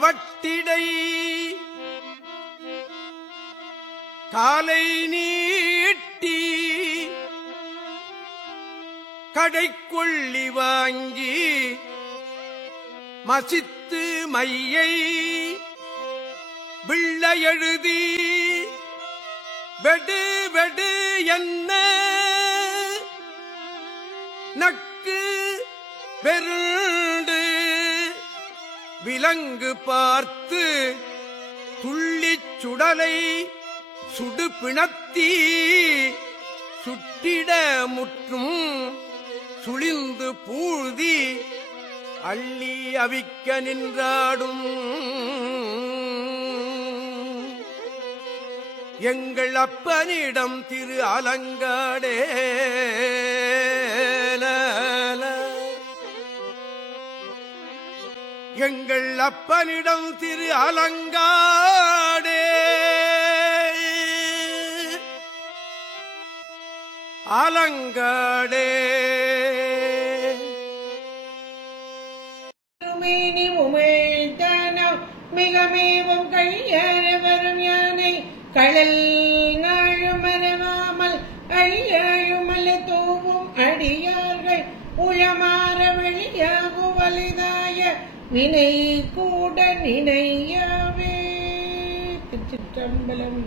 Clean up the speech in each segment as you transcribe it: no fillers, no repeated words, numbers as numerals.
கவட்டிடை காலை நீட்டி கடைக்கொள்ளி வாங்கி மசித்து மையை விள்ள எழுதி வெடு வெடு என்ன நக்கு பெருண்டு விலங்கு பார்த்து துள்ளிச் சுடலை சுடு பிணத்தீ சுட்டிட முற்றும் சுழிந்து பூழ்தி அள்ளி அவிக்க நின்றாடும் எங்கள் அப்பனிடம் திரு அலங்காடே எங்கள் அப்பனிடம் திரு அலங்காடே அலங்காடே மிகமேவும் கையார வரும் யானை கடல் நாழும் மறவாமல் அழியாழுமல்ல தூவும் அடியார்கள் உளமாற வெளியாகும் வலிதாய வினை கூட நினையாவே. திருச்சிற்றம்பலம்.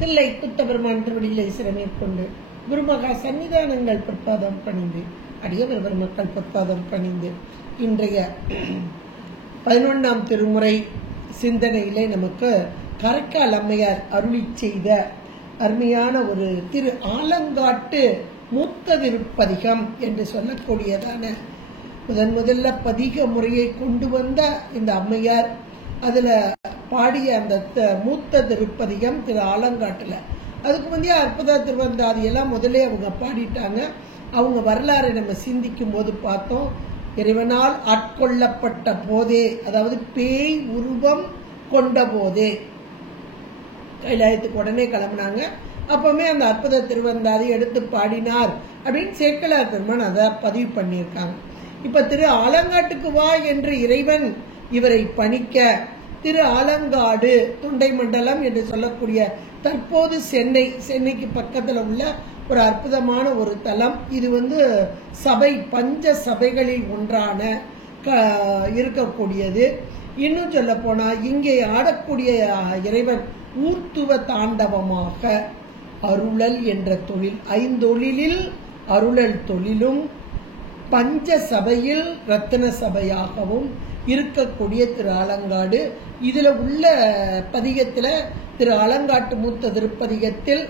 தில்லை குத்தபெருமான் திருவடியிலே சிறமேற்கொண்டு குருமகா சன்னிதானங்கள் பொற்பாதம் பணிந்து அடியவர் பெருமக்கள் பொற்பாதம் பணிந்து இன்றைய 11ஆம் திருமுறை சிந்தனையிலே நமக்கு காரைக்கால் அம்மையார் அருளி செய்த அருமையான ஒரு திரு ஆலங்காட்டு மூத்த திருப்பதிகம் என்று சொல்லக்கூடியதான முதல்ல பதிக முறையை கொண்டு வந்த இந்த அம்மையார் அதுல பாடிய அந்த மூத்த திருப்பதிகம் திரு ஆலங்காட்டுல. அதுக்கு முந்தைய அற்புத திருவந்தாதி எல்லாம் முதலே அவங்க பாடிட்டாங்க. அவங்க வரலாறை நம்ம சிந்திக்கும் போது பார்த்தோம், இறைவனால் ஆட்கொள்ளப்பட்ட போதே, அதாவது பேய் உருவம் கொண்ட போதே கைலாயத்துக்கு உடனே கிளம்பினாங்க. அப்பவுமே அந்த அற்புத திருவந்தாதி எடுத்து பாடினார் அப்படின்னு சேக்கலார் பெருமான் அதை பதிவு பண்ணியிருக்காங்க. இப்ப திரு ஆலங்காட்டுக்கு வா என்று இறைவன் இவரை பணிக்க திரு ஆலங்காடு தொண்டை மண்டலம் என்று சொல்லக்கூடிய தற்போது சென்னைக்கு பக்கத்துல உள்ள ஒரு அற்புதமான ஒரு தலம். இது சபை பஞ்ச சபைகளில் ஒன்றான இருக்கக்கூடியது. இன்னும் சொல்ல போனா இங்கே ஆடக்கூடிய இறைவன் ஊர்த்துவ தாண்டவமாக அருளல் என்ற தொழில், ஐந்தொழிலில் அருளல் தொழிலும் பஞ்ச சபையில் ரத்தின சபையாகவும் இருக்கக்கூடிய திரு ஆலங்காடு. இதுல உள்ள பதிகத்துல திரு ஆலங்காட்டு மூத்த திருப்பதிகத்தில்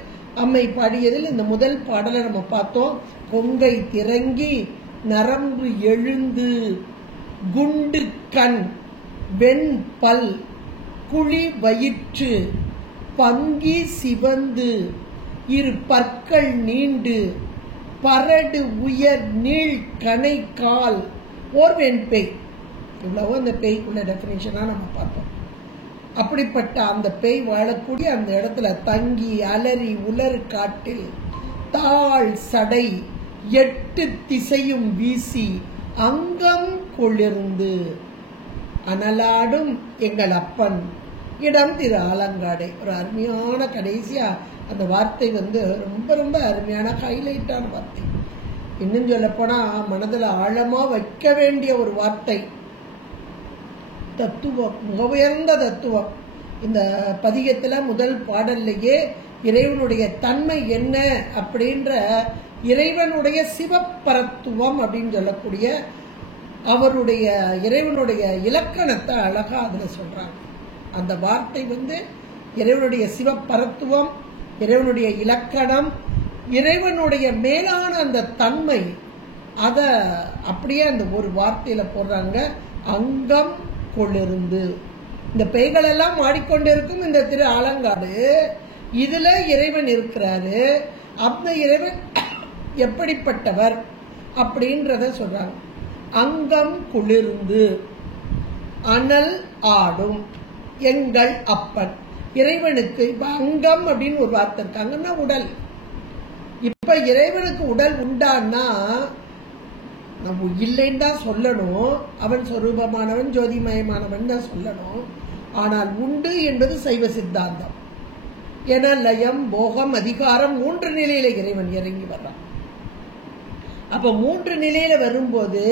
அம்மை பாடியதில் இந்த முதல் பாடலை நம்ம பார்த்தோம். கொங்கை திறங்கி நரம்பு எழுந்து குண்டு கண் வெண் பல் குழி வயிற்று பங்கி சிவந்து இரு பற்கள் நீண்டு பரடு உயர் நீள் கனை கால் ஓர் வெண்பேய். இவ்வளவோ அந்த பேய்க்குள்ள டெபினிஷனா நம்ம பார்த்தோம். அப்படிப்பட்ட அந்த பேய் வாழக்கூடிய அந்த இடத்துல தங்கி அலறி உலர் காட்டில் தாழ் சடை 8 திசையும் வீசி அங்கம் கொளிர்ந்து அனலாடும் எங்கள் அப்பன் இடம் திரு ஆலங்காடை. ஒரு அருமையான கடைசியா அந்த வார்த்தை ரொம்ப ரொம்ப அருமையான ஹைலைட்டான வார்த்தை. இன்னும் சொல்ல போனா மனதில் ஆழமா வைக்க வேண்டிய ஒரு வார்த்தை. தத்துவம், மிக உயர்ந்த தத்துவம். இந்த பதிகத்துல முதல் பாடல்லையே இறைவனுடைய தன்மை என்ன அப்படின்ற இறைவனுடைய சிவப்பரத்துவம் அப்படின்னு சொல்லக்கூடிய அவருடைய இறைவனுடைய இலக்கணத்தை அழகா அதுல சொல்றாங்க. அந்த வார்த்தை இறைவனுடைய சிவப்பரத்துவம், இறைவனுடைய இலக்கணம், இறைவனுடைய மேலான அந்த தன்மை, அத அப்படியே அந்த ஒரு வார்த்தையில போடுறாங்க. அங்கம் கொளிர்ந்து. இந்த பேய்கள் எல்லாம் ஆடிக்கொண்டிருக்கும் இந்த திரு ஆலங்காடு, இதுல இறைவன் இருக்கிறாரு. அந்த இறைவன் எப்படிப்பட்டவர் அப்படின்றத சொல்றாங்க. அங்கம் குளிர்ந்து அனல் ஆடும் எங்கள் அப்பன். இறைவனுக்கு இப்ப அங்கம் அப்படின்னு ஒரு வார்த்தை இருக்காங்கன்னா உடல். இப்ப இறைவனுக்கு உடல் உண்டான்னா நம்ம இல்லைன்னு தான் சொல்லணும். அவன் சொரூபமானவன் ஜோதிமயமானவன் தான் சொல்லணும். ஆனால் உண்டு என்பது சைவ சித்தாந்தம். ஏன்னா லயம், போகம், அதிகாரம் 3 நிலையில இறைவன் இறங்கி வர்றான். அப்ப 3 நிலையில வரும்போது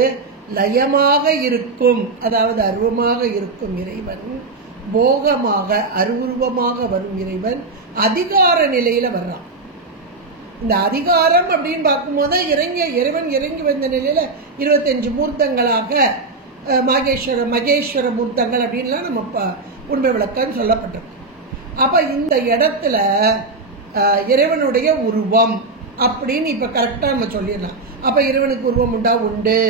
லயமாக இருக்கும், அதாவது அருவமாக இருக்கும் இறைவன், போகமாக அருவுருவமாக வரும் இறைவன் அதிகார நிலையில வர்றான். இந்த அதிகாரம் அப்படின்னு பார்க்கும்போது இறைவன் இறங்கி வந்த நிலையில 25 மூர்த்தங்களாக மகேஸ்வர மூர்த்தங்கள் அப்படின்லாம் நம்ம உண்மை விளக்கம் சொல்லப்பட்டிருக்கு. அப்ப இந்த இடத்துல இறைவனுடைய உருவம் அப்படின்னு இப்ப கரெக்டா நம்ம சொல்லிடலாம். அப்ப இறைவனுக்கு உருவம் உண்டா? உண்டு.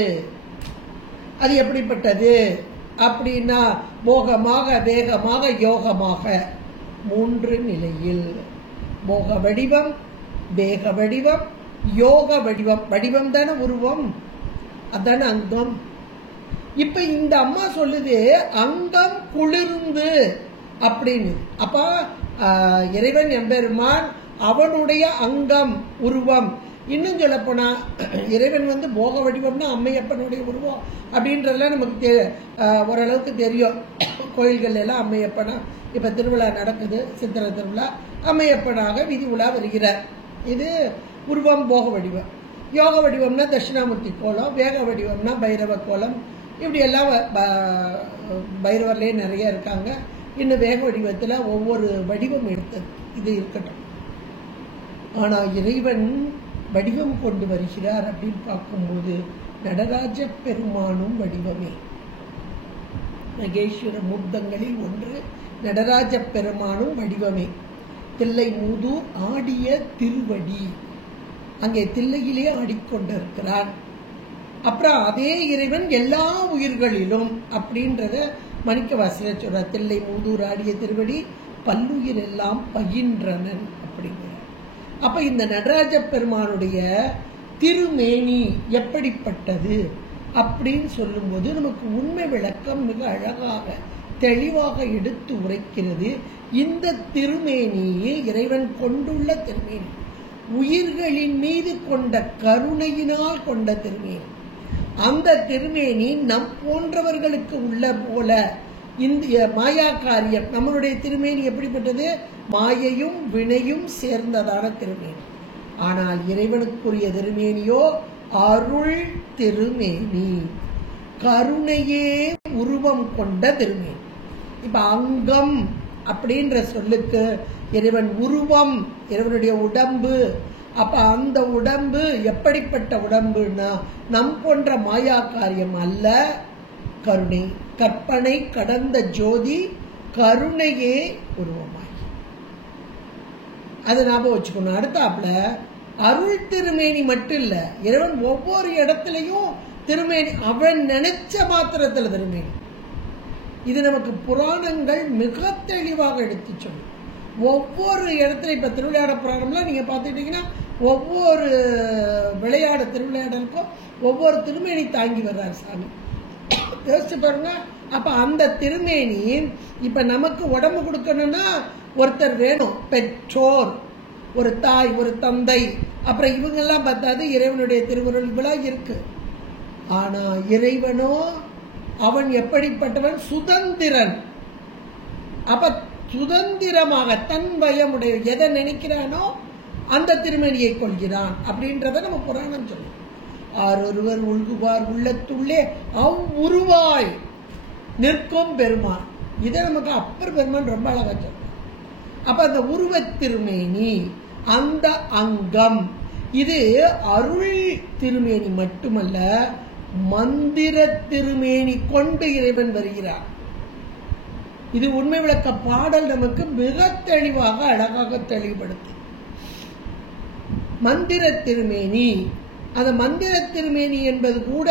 அது எப்படிப்பட்டது அப்படின்னா போகமாக, வேகமாக, யோகமாக 3 நிலையில். போக வடிவம், வேக வடிவம், யோக வடிவம். வடிவம் தானே உருவம், அதான அங்கம். இப்ப இந்த அம்மா சொல்லுது அங்கம் குளிர்ந்து அப்படின்னு. அப்ப இறைவன் எம்பெருமான் அவனுடைய அங்கம் உருவம். இன்னும் சொல்ல போனா இறைவன் போக வடிவம்னா அம்மையப்பனுடைய உருவம் அப்படின்றதுலாம் நமக்கு ஓரளவுக்கு தெரியும். கோயில்கள் எல்லாம் அம்மையப்பனா இப்ப திருவிழா நடக்குது, சித்திரை திருவிழா, அம்மையப்பனாக விதி உலா வருகிறார். இது உருவம் போக வடிவம். யோக வடிவம்னா தட்சிணாமூர்த்தி கோலம், வேக வடிவம்னா பைரவ கோலம். இப்படி எல்லாம் பைரவர்லேயே நிறைய இருக்காங்க. இன்னும் வேக வடிவத்தில் ஒவ்வொரு வடிவம் எடுத்தது. இது இருக்கட்டும். ஆனா இறைவன் வடிவம் கொண்டு வருகிறார் அப்படின்னு பார்க்கும்போது நடராஜ பெருமானும் வடிவமே. மகேஸ்வர மூர்த்தங்களில் ஒன்று நடராஜ பெருமானும் வடிவமே. தில்லை மூதூர் ஆடிய திருவடி, அங்கே தில்லையிலே ஆடிக்கொண்டிருக்கிறான். அப்புறம் அதே இறைவன் எல்லா உயிர்களிலும் அப்படின்றத மணிக்கவாசகர் சொல்றார். தில்லை மூதூர் ஆடிய திருவடி பல்லுயிர் எல்லாம் பயின்றனன் அப்படிங்கிற. அப்ப இந்த நடராஜ பெருமானுடைய திருமேனி எப்படிப்பட்டது அப்படின்னு சொல்லும்போது நமக்கு உண்மை விளக்கம் மிக அழகாக தெளிவாக எடுத்து உரைக்கிறது. இந்த திருமேனியே இறைவன் கொண்டுள்ள திருமேனி, உயிர்களின் மீது கொண்ட கருணையினால் கொண்ட திருமேனி. அந்த திருமேனி நம் போன்றவர்களுக்கு உள்ள போல இந்த மாயா காரியம். நம்மளுடைய திருமேனி எப்படிப்பட்டது? மாயையும் வினையும் சேர்ந்ததான திருமேனி. ஆனால் இறைவனுக்குரிய திருமேனியோ அருள் திருமேனி, கருணையே உருவம் கொண்ட திருமேனி. இப்ப அங்கம் அப்படின்ற சொல்லுக்கு இறைவன் உருவம், இறைவனுடைய உடம்பு. அப்ப அந்த உடம்பு எப்படிப்பட்ட உடம்புன்னா நம் போன்ற மாயா காரியம் அல்ல, கருணை. கற்பனை கடந்த ஜோதி, கருணையே உருவமாய். அதை ஞாபகம் வச்சுக்கணும். அடுத்தாப்புல அருள் திருமேனி மட்டும் இல்ல, இறைவன் ஒவ்வொரு இடத்துலையும் திருமேனி, அவன் நினைச்ச மாத்திரத்துல திருமேனி. இது நமக்கு புராணங்கள் மிக தெளிவாக எடுத்து சொல்லும். ஒவ்வொரு இடத்துல இப்ப திருவிளையாட புராணம்லாம் நீங்க பாத்துக்கிட்டீங்கன்னா ஒவ்வொரு விளையாட திருவிளையாடலுக்கும் ஒவ்வொரு திருமேனி தாங்கி வர்றாரு சாமி. யோசிச்சு பாருங்க. அப்ப அந்த திருமேனி இப்ப நமக்கு உடம்பு கொடுக்கணும்னா ஒருத்தர் வேணும், பெற்றோர், ஒரு தாய், ஒரு தந்தை, அப்புறம் இவங்கெல்லாம் பார்த்தாது. இறைவனுடைய திருவுருள் இவ்வளவு இருக்கு. ஆனா இறைவனோ அவன் எப்படிப்பட்டவன்? சுதந்திரன். அப்ப சுதந்திரமாக தன் பயமுடைய எதை நினைக்கிறானோ அந்த திருமேனியை கொள்கிறான் அப்படின்றத நம்ம புராணம் சொல்லும். ஆரொருவர் உள்குவார் உள்ளத்துள்ளே அவ்வுருவாய் நிற்கும் பெருமான். இதை நமக்கு அப்பர் பெருமான் ரொம்ப அழகா சொல்றார். அப்ப அந்த உருவ திருமேனி, அந்த அங்கம், இது அருள் திருமேனி மட்டுமல்ல, மந்திர திருமேனி கொண்டு இறைவன் வருகிறார். இது உண்மை விளக்க பாடல் நமக்கு மிக தெளிவாக அழகாக தெளிவுபடுத்து. மந்திர திருமேனி, அந்த மந்திர திருமேனி என்பது கூட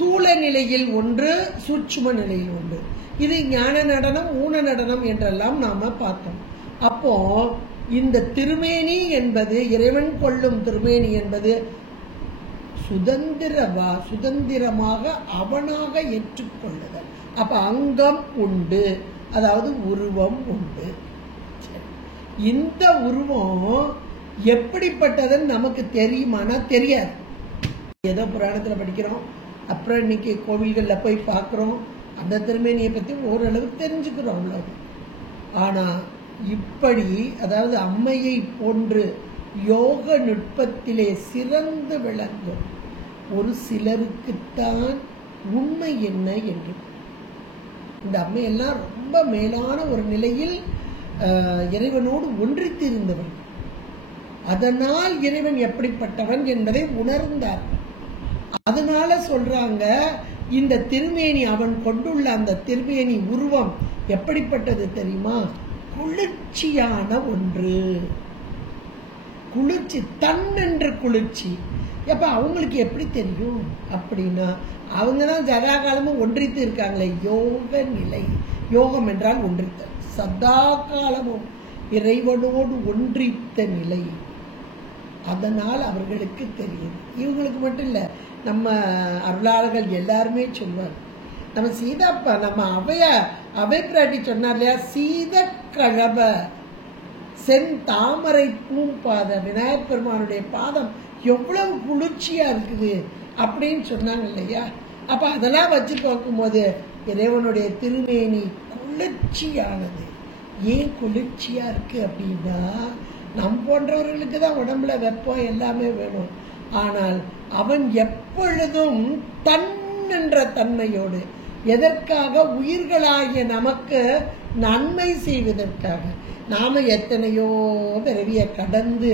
தூள நிலையில் ஒன்று, சூட்சும நிலையில் ஒன்று. இது ஞான நடனம், ஊன நடனம் என்றெல்லாம் நாம பார்த்தோம். அப்போ இந்த திருமேனி என்பது, இறைவன் கொள்ளும் திருமேனி என்பது சுதந்திரமாக அவனாக ஏற்றுக்கொள்ளுதல். அப்ப அங்கம் உண்டு, அதாவது உருவம் உண்டு. இந்த உருவம் எப்படிப்பட்டதுன்னு நமக்கு தெரியுமானா தெரியாது. ஏதோ புராணத்துல படிக்கிறோம், அப்புறம் இன்னைக்கு கோவில்கள்ல போய் பார்க்கிறோம், அந்த திருமேனியை பற்றி ஓரளவு தெரிஞ்சுக்கிறோம் அவ்வளவு. ஆனால் இப்படி அதாவது அம்மையை போன்று யோக நுட்பத்திலே சிறந்து விளங்கும் ஒரு சிலருக்குத்தான் உண்மை என்ன என்று. இந்த அம்மையெல்லாம் ரொம்ப மேலான ஒரு நிலையில் இறைவனோடு ஒன்றித்து இருந்தவர்கள். அதனால் இறைவன் எப்படிப்பட்டவன் என்பதை உணர்ந்தார்கள். அதனால சொல்றாங்க, இந்த திருமேனி அவன் கொண்டுள்ள அந்த திருமேனி உருவம் எப்படிப்பட்டது தெரியுமா? குளிர்ச்சியான ஒன்று. குளிர்ச்சி, தன்னென்று குளிர்ச்சி. எப்ப அவங்களுக்கு எப்படி தெரியும் அப்படின்னா, அவங்க தான் சதா காலமும் ஒன்றித்து இருக்காங்களே. யோக நிலை, யோகம் என்றால் ஒன்றித்தல், சதா காலமும் இறைவனோடு ஒன்றித்த நிலை. அதனால் அவர்களுக்கு தெரியும். இவங்களுக்கு மட்டும் இல்லை, நம்ம அருளாளர்கள் எல்லாருமே சொல்வார். நம்ம சீதாப்பா, நம்ம அவை பிராட்டி சொன்னார் இல்லையா, சீத கழப செந்தாமரை பூம்பாத விநாயகப் பெருமானுடைய பாதம் எவ்வளவு குளிர்ச்சியா இருக்குது அப்படின்னு சொன்னாங்க இல்லையா. அப்ப அதெல்லாம் வச்சு பார்க்கும்போது இறைவனுடைய திருமேனி குளிர்ச்சியானது. ஏன் குளிர்ச்சியா இருக்கு அப்படின்னா, நம் போன்றவர்களுக்கு தான் உடம்புல வெப்பம் எல்லாமே வேணும். ஆனால் அவன் எப்பொழுதும் தன் என்ற தன்மையோடு, எதற்காக? உயிர்களாகிய நமக்கு நன்மை செய்வதற்காக. நாம எத்தனையோ பிறவியை கடந்து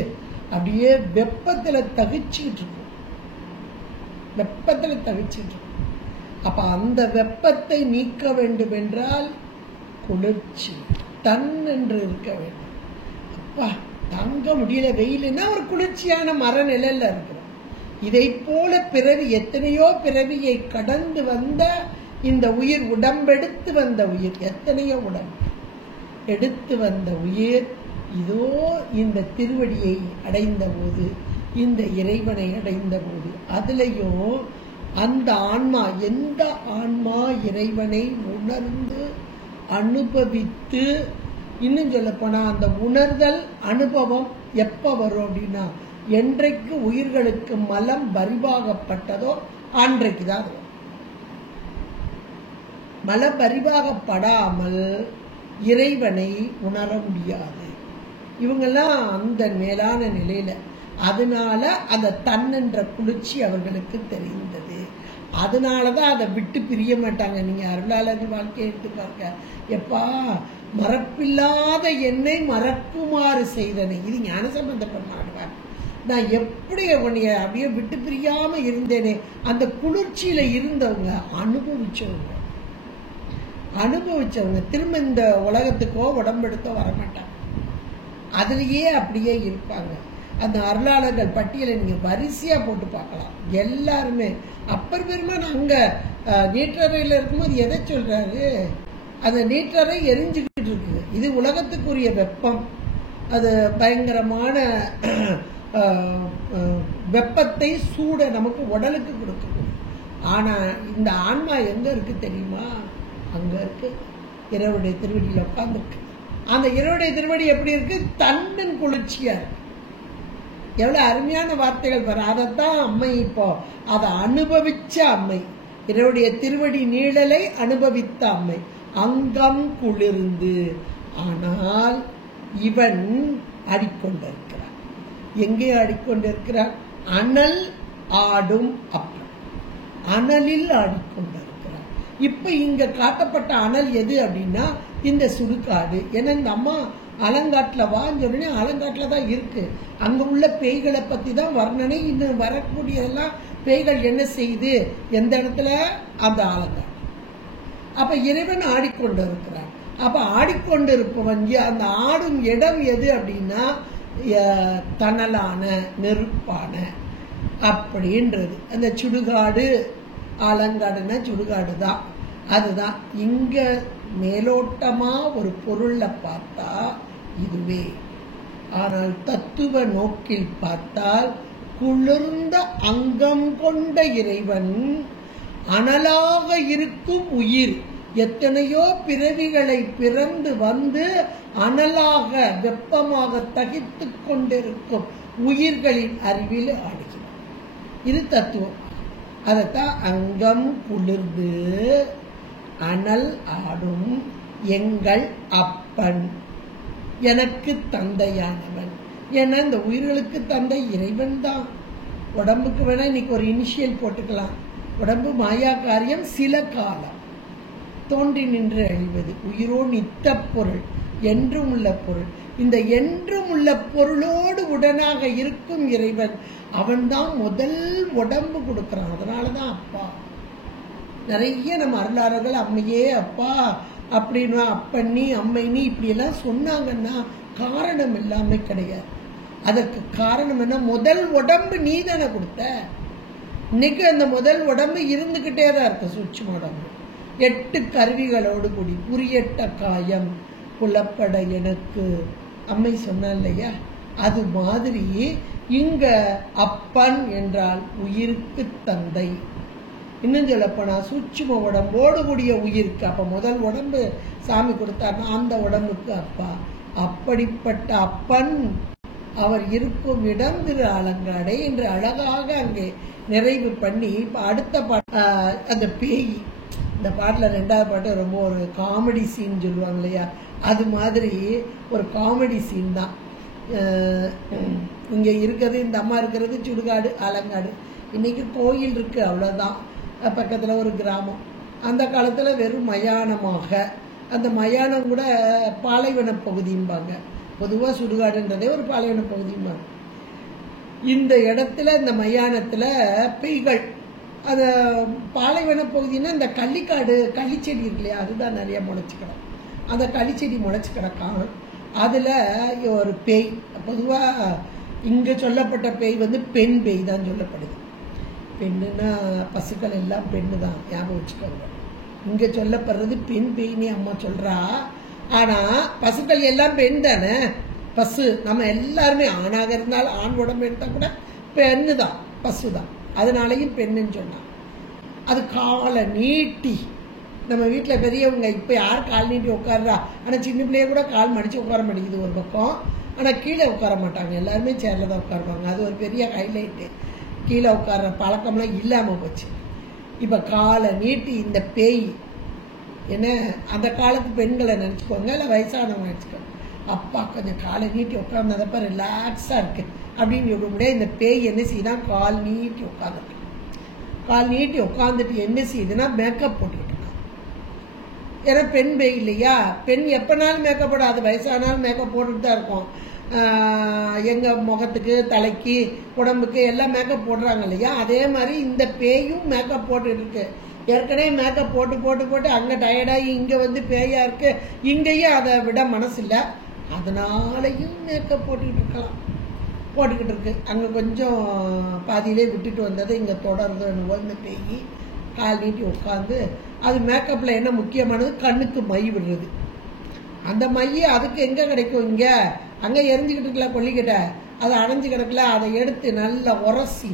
அப்படியே வெப்பத்துல தவிச்சுக்கிட்டு இருக்கோம், வெப்பத்துல தவிச்சுட்டு இருக்கோம். அப்ப அந்த வெப்பத்தை நீக்க வேண்டும் என்றால் குளிர்ச்சி, தன் என்று இருக்க வேண்டும். அப்பா தாங்க முடியல வெயிலுன்னா ஒரு குளிர்ச்சியான மர நிலையில இருக்கிறோம். இதை போல பிறவி, எத்தனையோ பிறவியை கடந்து வந்த இந்த உயிர், உடம்பெடுத்து வந்த உயிர், எத்தனையோ உடம்பு எடுத்து வந்த உயிர், இதோ இந்த திருவடியை அடைந்த போது, இந்த இறைவனை அடைந்த போது, அதுலயும் அந்த ஆன்மா, எந்த ஆன்மா இறைவனை உணர்ந்து அனுபவித்து, இன்னும் சொல்ல போனா அந்த உணர்தல் அனுபவம் எப்ப வரும் அப்படின்னா, என்றைக்கு உயிர்களுக்கு மலம் பரிவாகப்பட்டதோ அன்றைக்கு தான் வரும். மலம் பரிவாகப்படாமல் இறைவனை உணர முடியாது. இவங்கெல்லாம் அந்த மேலான நிலையில. அதனால அந்த தன்னென்ற குளிர்ச்சி அவர்களுக்கு தெரிந்தது. அதனாலதான் அதை விட்டு பிரிய மாட்டாங்க. நீங்க அருளாளர் வாழ்க்கையை எடுத்து பார்க்க, எப்பா மறப்பில்லாத என்னை மறக்குமாறு செய்தனை, இது ஞானசம்பந்த பெருமாள். நான் எப்படி உன்னைய அப்படியே விட்டு பிரியாம இருந்தேனே, அந்த குளிர்ச்சியில இருந்தவங்க அனுபவிச்சவங்க, திரும்ப இந்த உலகத்துக்கோ உடம்பெடுத்தோ வரமாட்டாங்க. அதுலயே அப்படியே இருப்பாங்க. அந்த அருளாளர்கள் பட்டியலை நீங்க வரிசையா போட்டு பார்க்கலாம். எல்லாருமே அப்பர் பெருமான் அங்க நீற்றறையில இருக்கும்போது எதை சொல்றாரு? அந்த நீற்றறை எரிஞ்சுக்கிட்டு இருக்குது. இது உலகத்துக்குரிய வெப்பம். அது பயங்கரமான வெப்பத்தை, சூட நமக்கு உடலுக்கு கொடுக்கும். ஆனா இந்த ஆன்மா எங்க இருக்கு தெரியுமா? அங்க இருக்கு, இறைவனுடைய திருவடியில உட்கார்ந்துருக்கு. அந்த இறைவனுடைய திருவடி எப்படி இருக்கு? தன்னன் குளிர்ச்சியா இருக்கு. எவ்வளவு அருமையான வார்த்தைகள் வர. அதைத்தான் அம்மை இப்போ அதை அனுபவிச்ச அம்மை, இறைவனுடைய திருவடி நீழலை அனுபவித்த அம்மை, அங்கம் குளிர்ந்து. ஆனால் இவன் ஆடிக்கொண்டிருக்கிறான். எங்கே ஆடிக்கொண்டிருக்கிறான்? அனல் ஆடும் அப்பம், அனலில் ஆடிக்கொண்டிருக்கிறான். இப்ப இங்க காட்டப்பட்ட அனல் எது அப்படின்னா இந்த சுடுகாடு. ஏன்னா இந்த அம்மா அலங்காட்டுல வாஞ்சோடனே அலங்காட்டுல தான் இருக்கு. அங்க உள்ள பேய்களை பத்தி தான் வர்ணனை. இன்னும் வரக்கூடியதெல்லாம் பேய்கள் என்ன செய்யுது, எந்த இடத்துல? அந்த அலங்காட்டு. அப்ப இறைவன் ஆடிக்கொண்டு இருக்கிறான். அப்ப ஆடிக்கொண்டு இருப்பவன் அந்த ஆடும் இடம் எது அப்படின்னா தணலான, நெருப்பான அப்படின்றது. அந்த சுடுகாடு, அலங்காடுன்னா சுடுகாடு தான். அதுதான் இங்க மேலோட்டமா ஒரு பொருள்ல பார்த்தா இதுவே. ஆனால் தத்துவ நோக்கில் பார்த்தால் குளிர்ந்த அங்கம் கொண்ட இறைவன், அனலாக இருக்கும் உயிர், எத்தனையோ பிறவிகளை பிறந்து வந்து அனலாக வெப்பமாக தகித்து கொண்டிருக்கும் உயிர்களின் அறிவில் ஆடுகிறார். இது தத்துவம். அதைத்தான் அங்கம் குளிர்ந்து அனல் ஆடும் எங்கள் அப்பன் எனக்கு தந்தையானவன். ஏன்னா இந்த உயிர்களுக்கு தந்தை இறைவன் தான். உடம்புக்கு வேணா இன்னைக்கு ஒரு இனிஷியல் போட்டுக்கலாம். உடம்பு மாயா காரியம், சில காலம் தோன்றி நின்று அழிவது. உயிரோ நித்த பொருள், என்றும் உள்ள பொருள். இந்த என்றும் உள்ள பொருளோடு உடனாக இருக்கும் இறைவன், அவன்தான் முதல் உடம்பு கொடுக்கிறான். அதனாலதான் அப்பா. நிறைய நம்ம அருளாளர்கள் அம்மையே அப்பா அப்படின்னு, அப்பண்ணி அம்மைனி இப்படி எல்லாம் சொன்னாங்கன்னா காரணம் எல்லாமே கிடையாது. அதற்கு காரணம் என்ன? முதல் உடம்பு நீ தானே கொடுத்த. இன்னைக்கு அந்த முதல் உடம்பு இருந்துகிட்டே தான் இருக்கு. சூட்சும உடம்பு 8 கருவிகளோடு கூடி புரியட்ட காயம் புலப்பட எனக்கு அம்மை சொன்ன இல்லையா? அது மாதிரி இங்க அப்பன் என்றால் உயிருக்கு தந்தை. இன்னும் சொல்லப்போனா சூட்சும உடம்போடு கூடிய உயிருக்கு. அப்ப முதல் உடம்பு சாமி கொடுத்தாருன்னா அந்த உடம்புக்கு அப்பா. அப்படிப்பட்ட அப்பன் அவர் இருக்கும் இடம் திரு அலங்காடை என்று அழகாக அங்கே நிறைவு பண்ணி, இப்ப அடுத்த பாட்டு அந்த பேய். இந்த பாட்டுல 2வது பாட்டு ரொம்ப ஒரு காமெடி சீன் சொல்லுவாங்க இல்லையா? அது மாதிரி ஒரு காமெடி சீன் தான். இங்க இருக்கிறது, இந்த அம்மா இருக்கிறது சுடுகாடு அலங்காடு. இன்னைக்கு கோயில் இருக்கு, அவ்வளவுதான். பக்கத்துல ஒரு கிராமம். அந்த காலத்துல வெறும் மயானமாக, அந்த மயானம் கூட பாலைவன பகுதிம்பாங்க. பொதுவா சுடுகாடுன்றதே ஒரு பாலைவன பகுதிம்பாங்க. இந்த இடத்துல, இந்த மயானத்துல பெய்கள், அந்த பாலைவன பகுதினா இந்த கள்ளிக்காடு, கள்ளிச்செடி இருக்கு இல்லையா? அதுதான் நிறைய முளைச்சுக்கிறோம். அந்த களிச்செடி முளைச்சு கிடக்கான். அதுல ஒரு பேய். பொதுவா இங்க சொல்லப்பட்ட பேய் வந்து பெண் பேய் தான் சொல்லப்படுது. பெண்ணுன்னா பசுக்கள் எல்லாம் பெண்ணு தான், ஞாபகம் வச்சுக்கோங்க. இங்க சொல்லப்படுறது பெண் பேய்னே அம்மா சொல்றா. ஆனா பசுக்கள் எல்லாம் பெண் தானே. பசு நம்ம எல்லாருமே ஆணாக இருந்தாலும், ஆண் உடம்பு எடுத்தா கூட பெண்ணு தான், பசு தான். அதனாலையும் பெண்ணுன்னு சொன்னா. அது காலை நீட்டி, நம்ம வீட்டில் பெரியவங்க இப்போ யார் கால் நீட்டி உட்கார்றா? ஆனால் சின்ன பிள்ளைய கூட கால் மடித்து உட்கார மாட்டேங்குது ஒரு பக்கம். ஆனால் கீழே உட்கார மாட்டாங்க, எல்லாருமே சேரில் தான் உட்காருவாங்க. அது ஒரு பெரிய ஹைலைட்டு. கீழே உட்கார்ற பழக்கம்லாம் இல்லாமல் போச்சு. இப்போ காலை நீட்டி இந்த பேய் என்ன, அந்த காலத்து பெண்களை நினச்சிக்கோங்க, இல்லை வயசானவங்க நினச்சிக்கோங்க. அப்பா கொஞ்சம் காலை நீட்டி உட்கார்ந்ததப்ப ரிலாக்ஸாக இருக்கு அப்படின்னு சொல்ல முடியாது. இந்த பேய் என்ன செய்யுதான், கால் நீட்டி உட்காந்துருக்கு. கால் நீட்டி உட்காந்துட்டு என்ன செய்யுதுன்னா மேக்கப் போட்டுக்கிட்டு இருக்கா. ஏன்னா பெண் பேய் இல்லையா? பெண் எப்பனாலும் மேக்கப் போடாது, வயசானாலும் மேக்கப் போட்டுட்டு தான் இருக்கும். எங்க முகத்துக்கு, தலைக்கு, உடம்புக்கு எல்லாம் மேக்கப் போடுறாங்க இல்லையா? அதே மாதிரி இந்த பேயும் மேக்கப் போட்டுட்டு இருக்கு. ஏற்கனவே மேக்கப் போட்டு போட்டு போட்டு அங்க டயர்டாகி இங்க வந்து பேயா இருக்கு. இங்கேயும் அதை விட மனசு இல்லை, அதனாலையும் மேக்கப் போட்டுக்கிட்டு இருக்கலாம். போட்டுக்கிட்டு இருக்கு. அங்கே கொஞ்சம் பாதியிலே விட்டுட்டு வந்தது இங்கே தொடருது. இந்த பேய் கால் நீட்டி உட்காந்து, அது மேக்கப்பில் என்ன முக்கியமானது, கண்ணுக்கு மை விடுறது. அந்த மையை அதுக்கு எங்கே கிடைக்கும்? இங்கே அங்கே எரிஞ்சுக்கிட்டு இருக்கல கொல்லிக்கிட்ட, அதை அணைஞ்சு கிடக்கல. அதை எடுத்து நல்லா உரசி,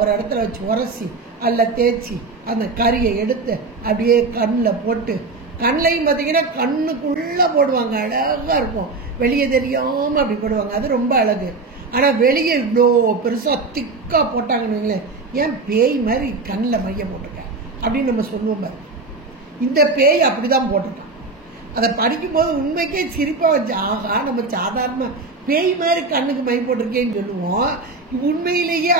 ஒரு இடத்துல வச்சு உரசி அதில் தேய்ச்சி அந்த கறியை எடுத்து அப்படியே கண்ணில் போட்டு, கண்ணையும் பார்த்தீங்கன்னா கண்ணுக்குள்ளே போடுவாங்க. அழகாக இருக்கும், வெளியே தெரியாமல் அப்படி போடுவாங்க. அது ரொம்ப அழகு. ஆனால் வெளியே இவ்வளோ பெருசாக திக்காக போட்டாங்கன்னு வைங்களேன், ஏன் பேய் மாதிரி கண்ணில் மைய போட்டிருக்க அப்படின்னு நம்ம சொல்லுவோம் பாரு. இந்த பேய் அப்படிதான் போட்டிருக்கான். அதை படிக்கும்போது உண்மைக்கே சிரிப்பாக வச்சு, ஆகா நம்ம சாதாரண பேய் மாதிரி கண்ணுக்கு மை போட்டிருக்கேன்னு சொல்லுவோம். உண்மையிலேயே